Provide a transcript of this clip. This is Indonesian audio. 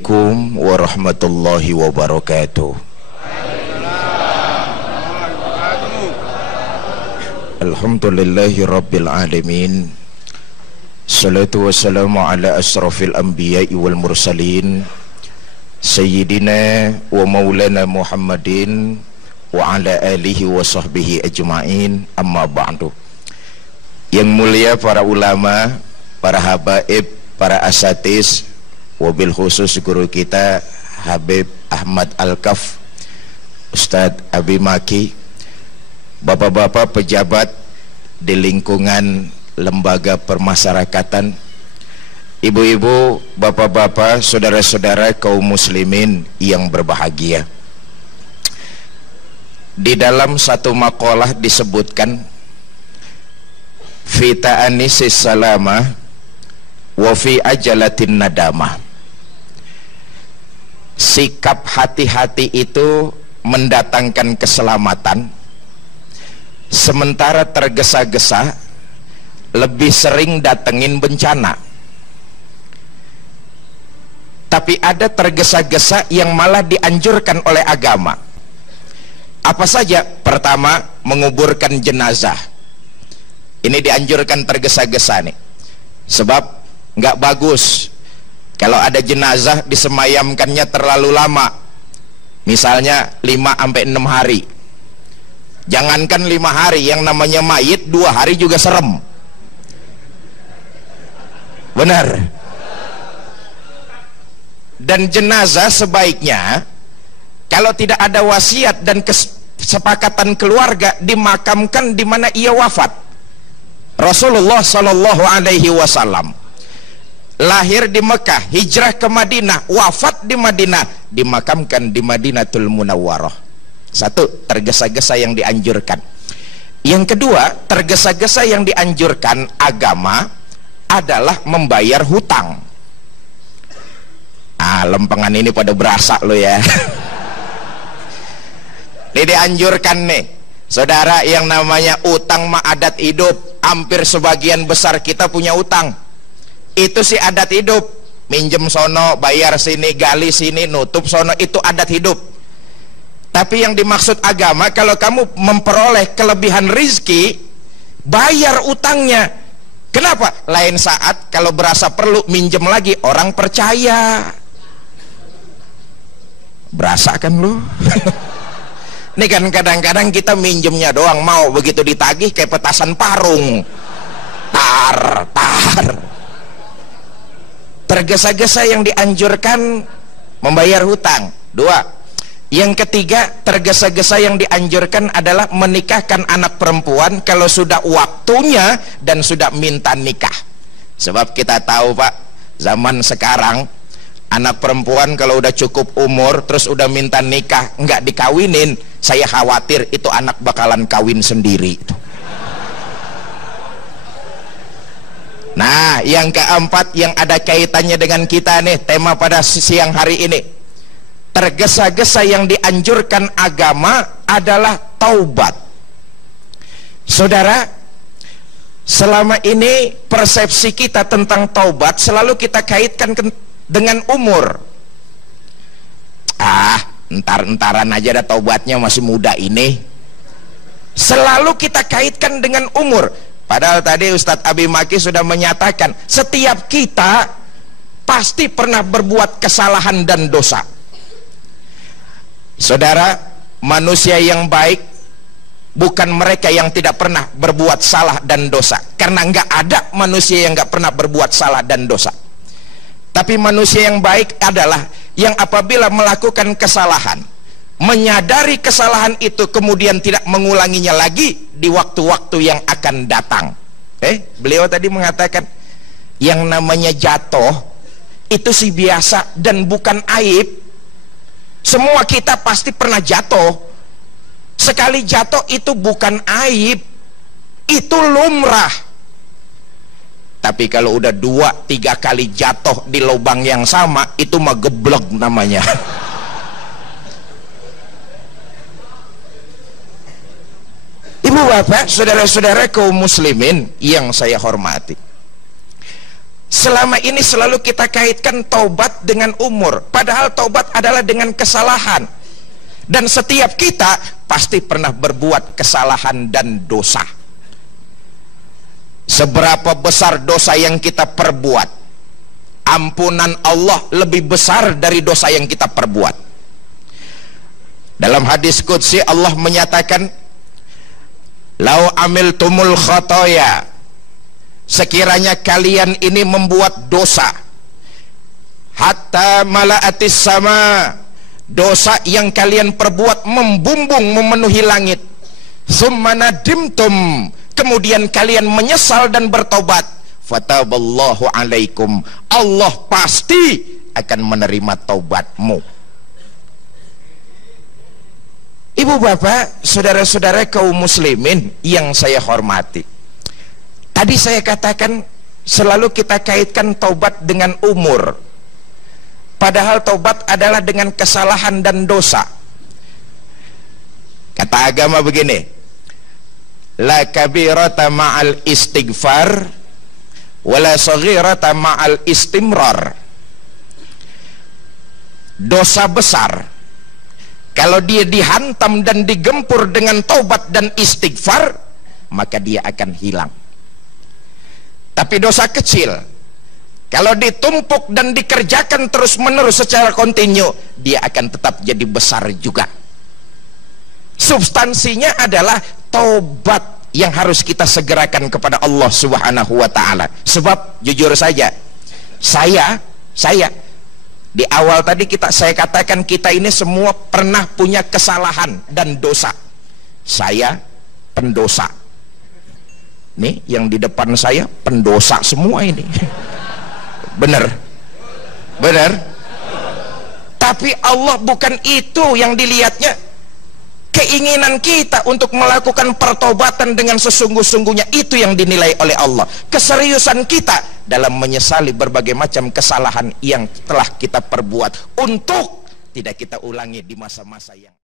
Assalamualaikum warahmatullahi wabarakatuh. Alhamdulillahi rabbil alamin. Salatu wassalamu ala asrafil anbiya'i wal mursalin Sayyidina wa maulana Muhammadin wa ala alihi wa sahbihi ajma'in, amma ba'du. Yang mulia para ulama, para habaib, para asatis, wabil khusus guru kita Habib Ahmad Al-Kaf, Ustadz Abi Maki, bapak-bapak pejabat di lingkungan lembaga permasyarakatan, ibu-ibu, bapak-bapak, saudara-saudara kaum muslimin yang berbahagia. Di dalam satu makalah disebutkan fi ta'anisis salama wa fi ajalatin nadamah. Sikap hati-hati itu mendatangkan keselamatan, sementara tergesa-gesa lebih sering datengin bencana. Tapi ada tergesa-gesa yang malah dianjurkan oleh agama. Apa saja? Pertama, menguburkan jenazah. Ini dianjurkan tergesa-gesa nih, sebab nggak bagus kalau ada jenazah disemayamkannya terlalu lama, misalnya 5-6 hari. Jangankan 5 hari, yang namanya mayit 2 hari juga serem. Benar. Dan jenazah sebaiknya kalau tidak ada wasiat dan kesepakatan keluarga dimakamkan di mana ia wafat. Rasulullah Shallallahu Alaihi Wasallam lahir di Mekah, hijrah ke Madinah, wafat di Madinah, dimakamkan di Madinatul Munawwarah. Satu, tergesa-gesa yang dianjurkan. Yang kedua, tergesa-gesa yang dianjurkan agama adalah membayar hutang. Ah, lempengan ini pada berasa lo ya. Ini dianjurkan nih, saudara, yang namanya utang mah adat hidup. Hampir sebagian besar kita punya utang. Itu sih adat hidup. Minjem sono, bayar sini, gali sini, nutup sono, itu adat hidup. Tapi yang dimaksud agama, kalau kamu memperoleh kelebihan rizki, bayar utangnya. Kenapa? Lain saat kalau berasa perlu minjem lagi, orang percaya. Berasa kan lu? Ini kan kadang-kadang kita minjemnya doang, mau begitu ditagih kayak petasan parung. Tar. Tergesa-gesa yang dianjurkan membayar hutang. 2. Yang ketiga, tergesa-gesa yang dianjurkan adalah menikahkan anak perempuan kalau sudah waktunya dan sudah minta nikah. Sebab kita tahu Pak, zaman sekarang anak perempuan kalau udah cukup umur terus udah minta nikah nggak dikawinin, saya khawatir itu anak bakalan kawin sendiri. Nah, yang keempat yang ada kaitannya dengan kita nih, tema pada siang hari ini, tergesa-gesa yang dianjurkan agama adalah taubat. Saudara, selama ini persepsi kita tentang taubat selalu kita kaitkan dengan umur. Entar-entaran aja ada taubatnya, masih muda ini. Selalu kita kaitkan dengan umur. Padahal tadi Ustadz Abi Maki sudah menyatakan, setiap kita pasti pernah berbuat kesalahan dan dosa. Saudara, manusia yang baik bukan mereka yang tidak pernah berbuat salah dan dosa, karena nggak ada manusia yang nggak pernah berbuat salah dan dosa. Tapi manusia yang baik adalah yang apabila melakukan kesalahan, menyadari kesalahan itu kemudian tidak mengulanginya lagi di waktu-waktu yang akan datang. Beliau tadi mengatakan yang namanya jatuh itu sih biasa dan bukan aib. Semua kita pasti pernah jatuh. Sekali jatuh itu bukan aib, itu lumrah. Tapi kalau udah 2-3 kali jatuh di lubang yang sama, itu mah geblek namanya. Ibu bapak, saudara-saudara kaum muslimin yang saya hormati, Selama ini selalu kita kaitkan taubat dengan umur, padahal taubat adalah dengan kesalahan. Dan setiap kita pasti pernah berbuat kesalahan dan dosa. Seberapa besar dosa yang kita perbuat, ampunan Allah lebih besar dari dosa yang kita perbuat. Dalam hadis qudsi Allah menyatakan, "Lau amiltumul khotoya," sekiranya kalian ini membuat dosa, hatta mala'atis sama, dosa yang kalian perbuat membumbung memenuhi langit, summa nadimtum, kemudian kalian menyesal dan bertobat, fataballahu alaikum, Allah pasti akan menerima taubatmu. Ibu bapak, saudara-saudara kaum muslimin yang saya hormati, tadi saya katakan selalu kita kaitkan taubat dengan umur, padahal taubat adalah dengan kesalahan dan dosa. Kata agama begini, la kabirata ma'al istighfar wala saghirata ma'al istimrar. Dosa besar kalau dia dihantam dan digempur dengan taubat dan istighfar, maka dia akan hilang. Tapi dosa kecil kalau ditumpuk dan dikerjakan terus menerus secara kontinu, dia akan tetap jadi besar juga. Substansinya adalah taubat yang harus kita segerakan kepada Allah Subhanahu wa ta'ala. Sebab jujur saja, saya di awal tadi saya katakan kita ini semua pernah punya kesalahan dan dosa. Saya pendosa. Nih yang di depan saya pendosa semua ini. Benar? Tapi Allah bukan itu yang dilihatnya. Keinginan kita untuk melakukan pertobatan dengan sesungguh-sungguhnya, itu yang dinilai oleh Allah. Keseriusan kita dalam menyesali berbagai macam kesalahan yang telah kita perbuat untuk tidak kita ulangi di masa-masa yang